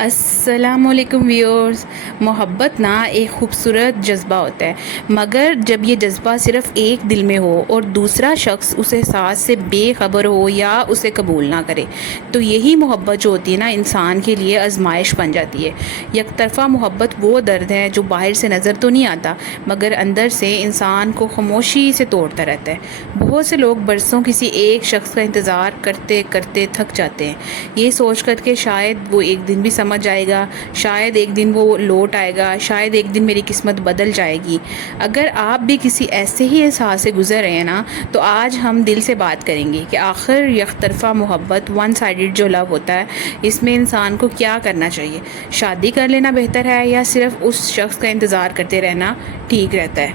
السلام علیکم ویورز. محبت نا ایک خوبصورت جذبہ ہوتا ہے، مگر جب یہ جذبہ صرف ایک دل میں ہو اور دوسرا شخص اس احساس سے بے خبر ہو یا اسے قبول نہ کرے تو یہی محبت جو ہوتی ہے نا انسان کے لیے آزمائش بن جاتی ہے. یک طرفہ محبت وہ درد ہے جو باہر سے نظر تو نہیں آتا مگر اندر سے انسان کو خاموشی سے توڑتا رہتا ہے. بہت سے لوگ برسوں کسی ایک شخص کا انتظار کرتے کرتے تھک جاتے ہیں، یہ سوچ کر کے شاید وہ ایک دن بھی سمجھ جائے گا، شاید ایک دن وہ لوٹ آئے گا، شاید ایک دن میری قسمت بدل جائے گی. اگر آپ بھی کسی ایسے ہی احساس سے گزر رہے ہیں نا تو آج ہم دل سے بات کریں گے کہ آخر یک طرفہ محبت ون سائیڈڈ جو لو ہوتا ہے اس میں انسان کو کیا کرنا چاہیے. شادی کر لینا بہتر ہے یا صرف اس شخص کا انتظار کرتے رہنا ٹھیک رہتا ہے؟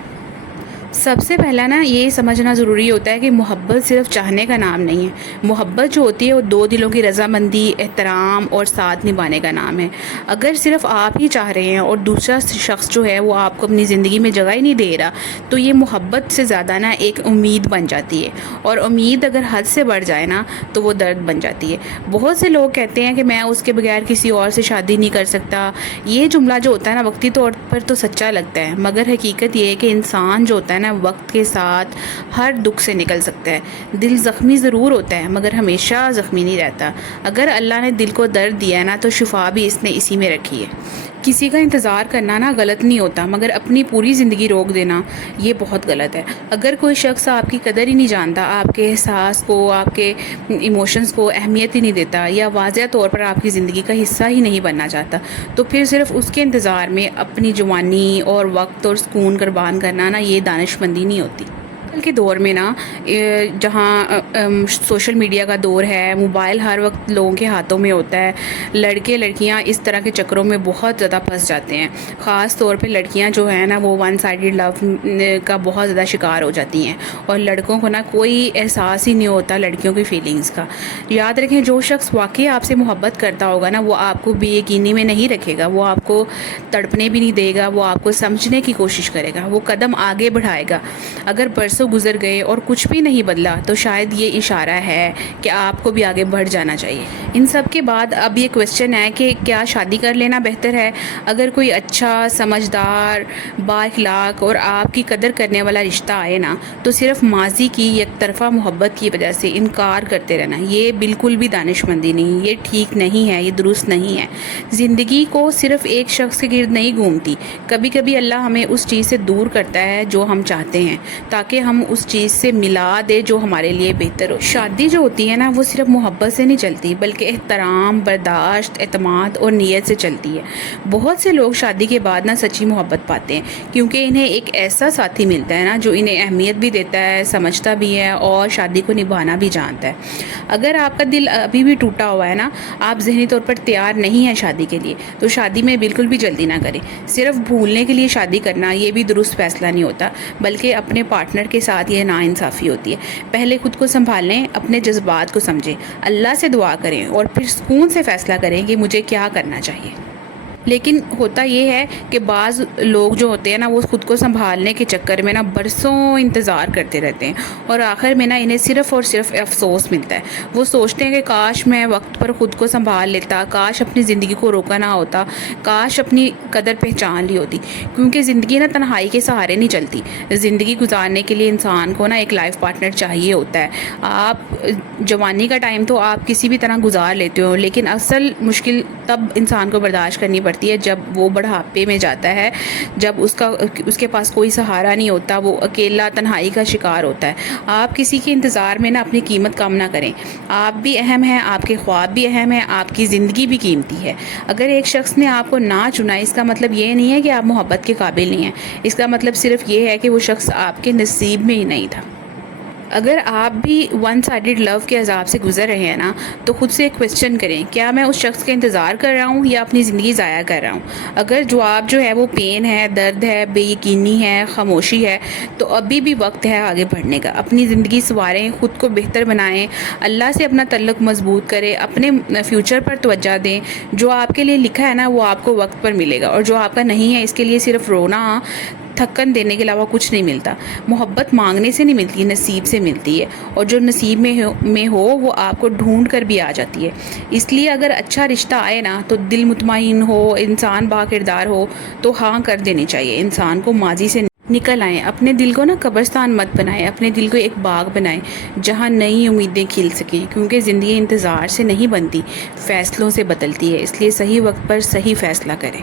سب سے پہلا نا یہ سمجھنا ضروری ہوتا ہے کہ محبت صرف چاہنے کا نام نہیں ہے. محبت جو ہوتی ہے وہ دو دلوں کی رضامندی، احترام اور ساتھ نبھانے کا نام ہے. اگر صرف آپ ہی چاہ رہے ہیں اور دوسرا شخص جو ہے وہ آپ کو اپنی زندگی میں جگہ ہی نہیں دے رہا تو یہ محبت سے زیادہ نا ایک امید بن جاتی ہے، اور امید اگر حد سے بڑھ جائے نا تو وہ درد بن جاتی ہے. بہت سے لوگ کہتے ہیں کہ میں اس کے بغیر کسی اور سے شادی نہیں کر سکتا. یہ جملہ جو ہوتا ہے نا وقتی طور پر تو سچا لگتا ہے، مگر حقیقت یہ ہے کہ انسان جو ہوتا ہے نا وقت کے ساتھ ہر دکھ سے نکل سکتا ہے. دل زخمی ضرور ہوتا ہے مگر ہمیشہ زخمی نہیں رہتا. اگر اللہ نے دل کو درد دیا ہے نا تو شفا بھی اس نے اسی میں رکھی ہے. کسی کا انتظار کرنا نا غلط نہیں ہوتا مگر اپنی پوری زندگی روک دینا یہ بہت غلط ہے. اگر کوئی شخص آپ کی قدر ہی نہیں جانتا، آپ کے احساس کو، آپ کے ایموشنز کو اہمیت ہی نہیں دیتا یا واضح طور پر آپ کی زندگی کا حصہ ہی نہیں بننا چاہتا تو پھر صرف اس کے انتظار میں اپنی جوانی اور وقت اور سکون قربان کرنا نا یہ دانش مندی نہیں ہوتی. آج کل کے دور میں نا جہاں سوشل میڈیا کا دور ہے، موبائل ہر وقت لوگوں کے ہاتھوں میں ہوتا ہے، لڑکے لڑکیاں اس طرح کے چکروں میں بہت زیادہ پھنس جاتے ہیں. خاص طور پہ لڑکیاں جو ہیں نا وہ ون سائیڈڈ لو کا بہت زیادہ شکار ہو جاتی ہیں، اور لڑکوں کو نا کوئی احساس ہی نہیں ہوتا لڑکیوں کی فیلنگز کا. یاد رکھیں جو شخص واقعی آپ سے محبت کرتا ہوگا نا وہ آپ کو بے یقینی میں نہیں رکھے گا، وہ آپ کو تڑپنے بھی نہیں دے گا، وہ آپ کو سمجھنے کی کوشش کرے گا، وہ قدم آگے بڑھائے گا. اگر برسوں گزر گئے اور کچھ بھی نہیں بدلا تو شاید یہ اشارہ ہے کہ آپ کو بھی آگے بڑھ جانا چاہیے. ان سب کے بعد اب یہ کویسچن ہے کہ کیا شادی کر لینا بہتر ہے؟ اگر کوئی اچھا، سمجھدار، با اخلاق اور آپ کی قدر کرنے والا رشتہ آئے نا تو صرف ماضی کی یک طرفہ محبت کی وجہ سے انکار کرتے رہنا یہ بالکل بھی دانش مندی نہیں، یہ ٹھیک نہیں ہے، یہ درست نہیں ہے. زندگی کو صرف ایک شخص کے گرد نہیں گھومتی. کبھی کبھی اللہ ہمیں اس چیز سے دور کرتا ہے جو ہم چاہتے ہیں تاکہ ہم اس چیز سے ملا دے جو ہمارے لیے بہتر ہو. شادی جو ہوتی ہے نا وہ صرف محبت سے نہیں چلتی بلکہ احترام، برداشت، اعتماد اور نیت سے چلتی ہے. بہت سے لوگ شادی کے بعد نا سچی محبت پاتے ہیں کیونکہ انہیں ایک ایسا ساتھی ملتا ہے نا جو انہیں اہمیت بھی دیتا ہے، سمجھتا بھی ہے اور شادی کو نبھانا بھی جانتا ہے. اگر آپ کا دل ابھی بھی ٹوٹا ہوا ہے نا، آپ ذہنی طور پر تیار نہیں ہیں شادی کے لیے تو شادی میں بالکل بھی جلدی نہ کریں. صرف بھولنے کے لیے شادی کرنا یہ بھی درست فیصلہ نہیں ہوتا بلکہ اپنے پارٹنر کے ساتھ یہ ناانصافی ہوتی ہے. پہلے خود کو سنبھال لیں، اپنے جذبات کو سمجھیں، اللہ سے دعا کریں اور پھر سکون سے فیصلہ کریں کہ مجھے کیا کرنا چاہیے. لیکن ہوتا یہ ہے کہ بعض لوگ جو ہوتے ہیں نا وہ خود کو سنبھالنے کے چکر میں نا برسوں انتظار کرتے رہتے ہیں اور آخر میں نا انہیں صرف اور صرف افسوس ملتا ہے. وہ سوچتے ہیں کہ کاش میں وقت پر خود کو سنبھال لیتا، کاش اپنی زندگی کو روکا نہ ہوتا، کاش اپنی قدر پہچان لی ہوتی. کیونکہ زندگی نا تنہائی کے سہارے نہیں چلتی. زندگی گزارنے کے لیے انسان کو نا ایک لائف پارٹنر چاہیے ہوتا ہے. آپ جوانی کا ٹائم تو آپ کسی بھی طرح گزار لیتے ہو لیکن اصل مشکل تب انسان کو برداشت کرنی پڑتی ہے جب وہ بڑھاپے میں جاتا ہے، جب اس کے پاس کوئی سہارا نہیں ہوتا، وہ اکیلا تنہائی کا شکار ہوتا ہے. آپ کسی کے انتظار میں نا اپنی قیمت کم نہ کریں. آپ بھی اہم ہیں، آپ کے خواب بھی اہم ہیں، آپ کی زندگی بھی قیمتی ہے. اگر ایک شخص نے آپ کو نہ چنا اس کا مطلب یہ نہیں ہے کہ آپ محبت کے قابل نہیں ہیں، اس کا مطلب صرف یہ ہے کہ وہ شخص آپ کے نصیب میں ہی نہیں تھا. اگر آپ بھی ون سائیڈڈ لو کے عذاب سے گزر رہے ہیں نا تو خود سے ایک کویسچن کریں، کیا میں اس شخص کا انتظار کر رہا ہوں یا اپنی زندگی ضائع کر رہا ہوں؟ اگر جواب جو ہے وہ پین ہے، درد ہے، بے یقینی ہے، خاموشی ہے تو ابھی بھی وقت ہے آگے بڑھنے کا. اپنی زندگی سنواریں، خود کو بہتر بنائیں، اللہ سے اپنا تعلق مضبوط کریں، اپنے فیوچر پر توجہ دیں. جو آپ کے لیے لکھا ہے نا وہ آپ کو وقت پر ملے گا اور جو آپ کا نہیں ہے اس کے لیے صرف رونا تھکن دینے کے علاوہ کچھ نہیں ملتا. محبت مانگنے سے نہیں ملتی، نصیب سے ملتی ہے، اور جو نصیب میں ہو وہ آپ کو ڈھونڈ کر بھی آ جاتی ہے. اس لیے اگر اچھا رشتہ آئے نا تو دل مطمئن ہو، انسان با کردار ہو تو ہاں کر دینی چاہیے. انسان کو ماضی سے نکل آئیں، اپنے دل کو نا قبرستان مت بنائیں، اپنے دل کو ایک باغ بنائیں جہاں نئی امیدیں کھل سکیں، کیونکہ زندگی انتظار سے نہیں بنتی، فیصلوں سے بدلتی ہے. اس لیے صحیح وقت پر صحیح فیصلہ کریں.